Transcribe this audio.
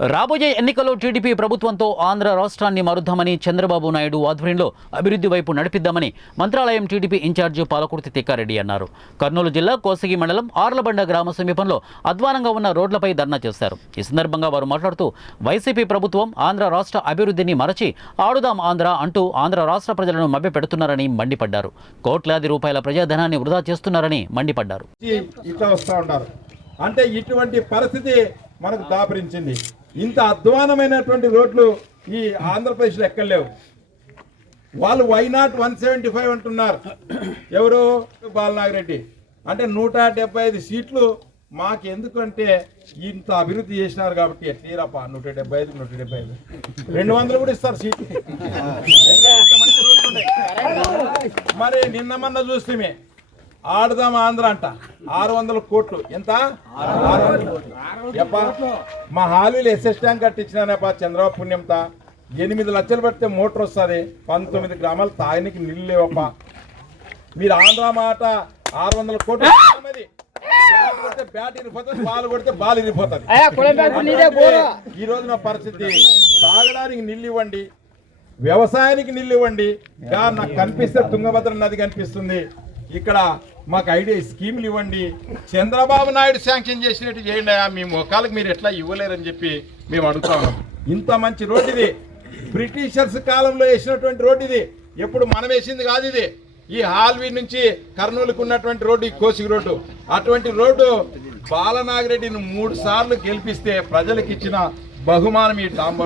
రాబోయే ఎన్నికల్లో టీడీపీ ప్రభుత్వంతో ఆంధ్ర రాష్ట్రాన్ని మారుద్దామని చంద్రబాబు నాయుడు ఆధ్వర్యంలో అభివృద్ధి వైపు నడిపిద్దామని మంత్రాలయం టీడీపీ ఇన్ఛార్జి పాలకుర్తి తిక్కారెడ్డి అన్నారు. కర్నూలు జిల్లా కోసిగి మండలం ఆర్లబండ గ్రామ సమీపంలో అధ్వానంగా ఉన్న రోడ్లపై ధర్నా చేశారు. ఈ సందర్భంగా వారు మాట్లాడుతూ వైసీపీ ప్రభుత్వం ఆంధ్ర రాష్ట్ర అభివృద్ధిని మరచి ఆడుదాం ఆంధ్ర అంటూ ఆంధ్ర రాష్ట్ర ప్రజలను మభ్యపెడుతున్నారని మండిపడ్డారు. కోట్లాది రూపాయల ప్రజాధనాన్ని వృధా చేస్తున్నారని మండిపడ్డారు. అంటే ఇటువంటి పరిస్థితి మనకు దాపరించింది. ఇంత అధ్వానమైనటువంటి రోడ్లు ఈ ఆంధ్రప్రదేశ్లో ఎక్కలేవు. వాళ్ళు వైనాట్ 175 అంటున్నారు. ఎవరు? బాలనాగిరెడ్డి. అంటే 175 సీట్లు మాకు ఎందుకంటే ఇంత అభివృద్ధి చేసినారు కాబట్టి ఎట్లీరప్ప 175 200 కూడా ఇస్తారు సీట్లు. మరి నిన్న మొన్న చూస్తే ఆడదాం ఆంధ్ర అంట 600 కోట్లు. ఎంత? 600 కోట్లు. మా హాలీలు ఎస్ఎస్ ట్యాంక్ కట్టించినానేపా చంద్రబాబు పుణ్యంతా. 8 లక్షలు పడితే మోటార్ వస్తుంది. 19 గ్రామాలు తాగనికి నీళ్ళు లేవప్ప. మీరు ఆంధ్ర మాట 600 కోట్లు కొడితే బ్యాట్ ఇరిగిపోతుంది, బాల్ కొడితే బాల్ ఇరిగిపోతుంది. ఈ రోజు నా పరిస్థితి తాగడానికి నీళ్ళు ఇవ్వండి, వ్యవసాయానికి నీళ్ళు ఇవ్వండి. నాకు కనిపిస్తే తుంగభద్ర నది కనిపిస్తుంది. ఇక్కడ మాకు ఐడియా స్కీములు ఇవ్వండి. చంద్రబాబు నాయుడు శాంక్షన్ చేసినట్టు చేయండి. మీ మొక్కలకు మీరు ఎట్లా ఇవ్వలేరని చెప్పి మేము అడుగుతా ఉన్నాం. ఇంత మంచి రోడ్డు ఇది బ్రిటిషర్స్ కాలంలో వేసినటువంటి రోడ్డు ఇది. ఎప్పుడు మనం వేసింది కాదు ఇది. ఈ హాల్వీ నుంచి కర్నూలుకు ఉన్నటువంటి రోడ్డు ఈ కోసిగి రోడ్డు. అటువంటి రోడ్డు బాలనాగిరెడ్డిని 3 సార్లు గెలిపిస్తే ప్రజలకు ఇచ్చిన బహుమానం ఈ డాంబర్.